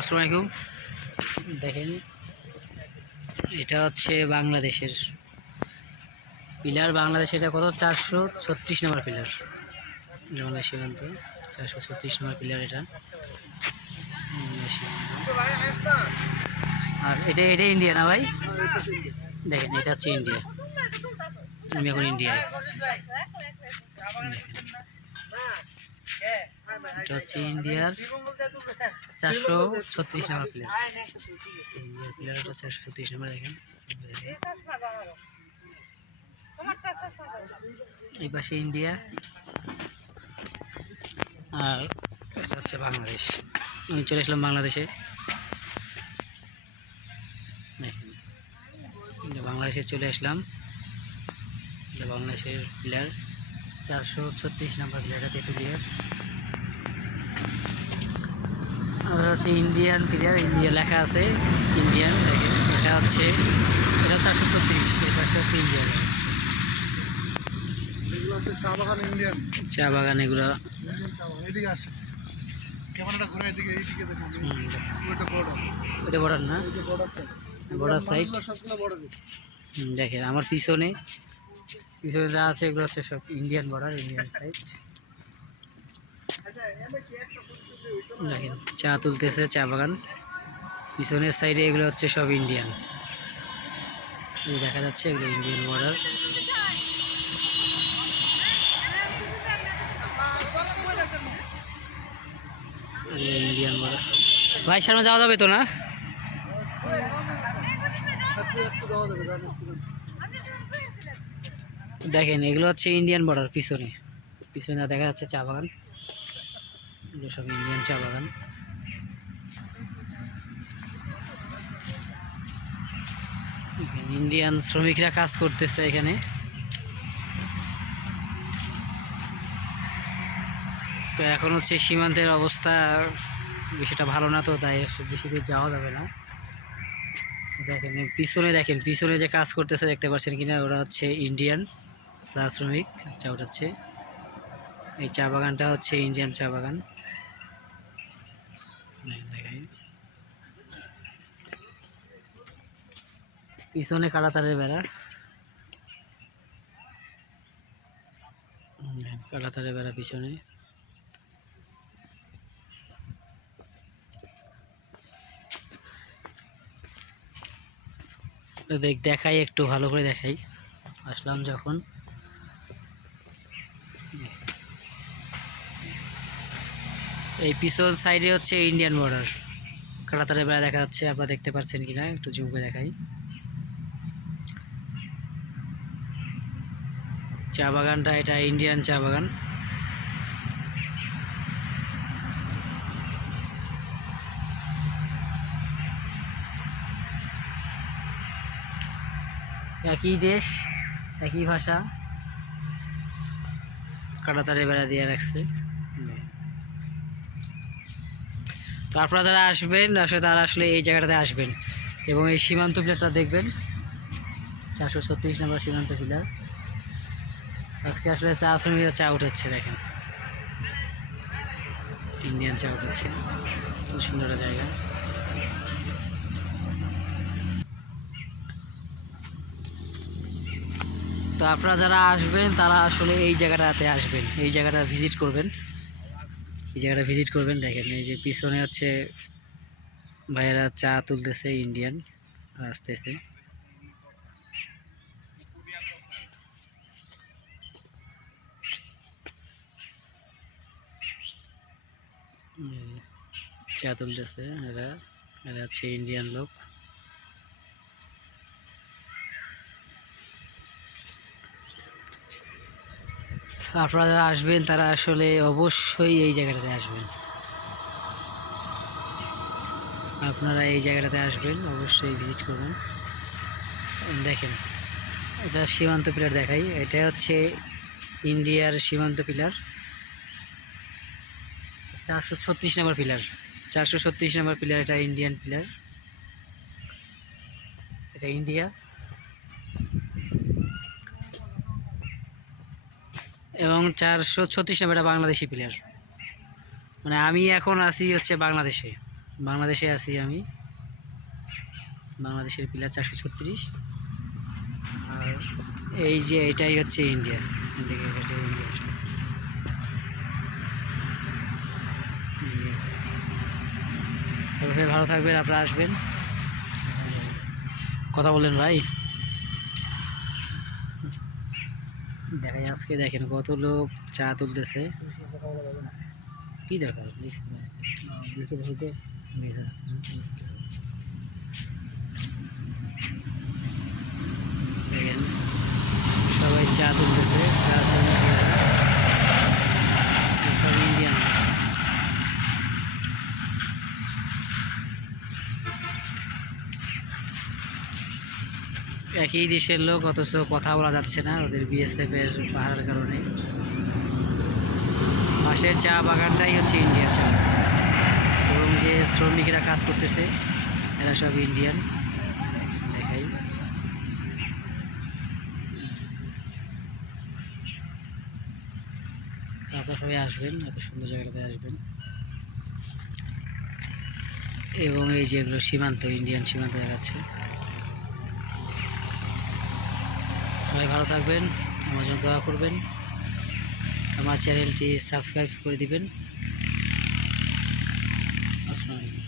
আসসালামু আলাইকুম। দেখেন, এটা হচ্ছে বাংলাদেশের পিলার। বাংলাদেশ এটা কত 436 নম্বর পিলার। বাংলাদেশ সীমান্ত 436 নম্বর পিলার এটা। আর এটা এটা ইন্ডিয়া না ভাই? দেখেন, এটা হচ্ছে ইন্ডিয়া। আমি এখন ইন্ডিয়ায়। এটা হচ্ছে ইন্ডিয়ার 436 নম্বর প্লেয়ার। ইন্ডিয়ার প্লেয়ারটা 436 নম্বর। দেখেন, এই পাশে ইন্ডিয়া আর এটা হচ্ছে বাংলাদেশ। আমি চলে আসলাম বাংলাদেশে। দেখেন, বাংলাদেশে চলে আসলাম। বাংলাদেশের প্লেয়ার 436 নম্বর প্লেয়ারটা তেঁতুলিয়া। আর হচ্ছে ইন্ডিয়ান প্লেয়ার, ইন্ডিয়া লেখা আছে ইন্ডিয়ান। দেখেন, এটা 436, এই পাশে হচ্ছে ইন্ডিয়ান। চা বাগান ইন্ডিয়ান চা বাগান এগুলো। এদিকে আসে, ক্যামেরাটা ঘুরে এদিকে এইদিকে দেখুন। ওইটা বর্ডার, এটা বর্ডার না? এই যে বর্ডারটা, বর্ডার সাইড। সবগুলো বর্ডার। দেখেন, আমার পিছনে যা আছে এগুলো হচ্ছে সব ইন্ডিয়ান বর্ডার, ইন্ডিয়ান সাইড। দেখেন, চা তুলতেছে চা বাগান। পিছনের সাইডে এগুলো হচ্ছে সব ইন্ডিয়ান। এই দেখা যাচ্ছে এগুলো ইন্ডিয়ান বর্ডার। Indian border. ভাই, সামনে যাওয়া যাবে তো না? দেখেন, এগুলো হচ্ছে ইন্ডিয়ান বর্ডার। পিছনে পিছনে দেখা যাচ্ছে চা বাগান, এগুলো সব ইন্ডিয়ান চা বাগান। ইন্ডিয়ান শ্রমিকরা কাজ করতেছে এখানে। তো এখন হচ্ছে সীমান্তের অবস্থা বেশিটা ভালো না, তো তাই বেশি দূর যাওয়া যাবে না। দেখেন পিছনে যে কাজ করতেছে দেখতে পাচ্ছেন কিনা, ওরা হচ্ছে ইন্ডিয়ান চা শ্রমিক। আচ্ছা, ওটা হচ্ছে এই চা বাগানটা হচ্ছে ইন্ডিয়ান চা বাগান। দেখেন, পিছনে কাঁটাতারের বেড়া। কাঁটাতারের বেড়া পিছনে। দেখাই, একটু ভালো করে দেখাই। আসলাম যখন, এই পিছন সাইডে হচ্ছে ইন্ডিয়ান বর্ডার। কাঁটাতারের বেড়া দেখা যাচ্ছে, আপনারা দেখতে পাচ্ছেন কিনা একটু জুম করে দেখাই। চা বাগানটা এটা ইন্ডিয়ান চা বাগান। একই দেশ, একই ভাষা, কাঁটাতারের বেড়া দিয়ে রাখছে। তো আপনারা যারা আসবেন আসলে তারা আসলে এই জায়গাটাতে আসবেন এবং এই সীমান্ত পিলারটা দেখবেন। 436 নম্বর সীমান্ত পিলার। আজকে আসলে চা শ্রমিকরা চা উঠাচ্ছে। দেখেন, ইন্ডিয়ান চা উঠাচ্ছে। খুব সুন্দর জায়গা। তো আপনারা যারা আসবেন তারা আসলে এই জায়গাটাতে আসবেন, এই জায়গাটা ভিজিট করবেন, এই জায়গাটা ভিজিট করবেন। দেখেন, এই যে পিছনে হচ্ছে ভাইয়েরা চা তুলতেছে, ইন্ডিয়ান আসতেছে। চা তুলতেছে এরা, এরা হচ্ছে ইন্ডিয়ান লোক। আপনারা যারা আসবেন তারা আসলে অবশ্যই এই জায়গাটাতে আসবেন। আপনারা এই জায়গাটাতে আসবেন, অবশ্যই ভিজিট করবেন। দেখেন, এটা সীমান্ত পিলার দেখাই। এটা হচ্ছে ইন্ডিয়ার সীমান্ত পিলার, 436 নম্বর পিলার। 436 নম্বর পিলার, এটা ইন্ডিয়ান পিলার, এটা ইন্ডিয়া। এবং 436 নম্বর এটা বাংলাদেশি পিলার। মানে আমি এখন আছি হচ্ছে বাংলাদেশে, বাংলাদেশে আছি আমি, বাংলাদেশের পিলার 436। আর এই যে এটাই হচ্ছে ইন্ডিয়া, এদিকে এটা ইন্ডিয়া। তবে ভালো থাকবেন, আপনারা আসবেন। কথা বললেন ভাই, দেখাই আজকে দেখেন কত লোক চা তুলতেছে। কি দরকার দেখেন সবাই চা তুলতেছে, চা শ্রমিকেরা সব ইন্ডিয়ান। একই দেশের লোক, অথচ কথা বলা যাচ্ছে না ওদের বিএসএফ এর পাহাড়ের কারণে। পাশের চা বাগানটাই হচ্ছে ইন্ডিয়ার চা, এবং যে শ্রমিকেরা কাজ করতেছে এরা সব ইন্ডিয়ান। দেখাই, আপনারা সবাই আসবেন, এত সুন্দর জায়গাটাতে আসবেন। এবং এই যেগুলো সীমান্ত, ইন্ডিয়ান সীমান্ত দেখাচ্ছে। সবাই ভালো থাকবেন, আমার জন্য দোয়া করবেন, আমার চ্যানেলটি সাবস্ক্রাইব করে দিবেন। আসসালামু আলাইকুম।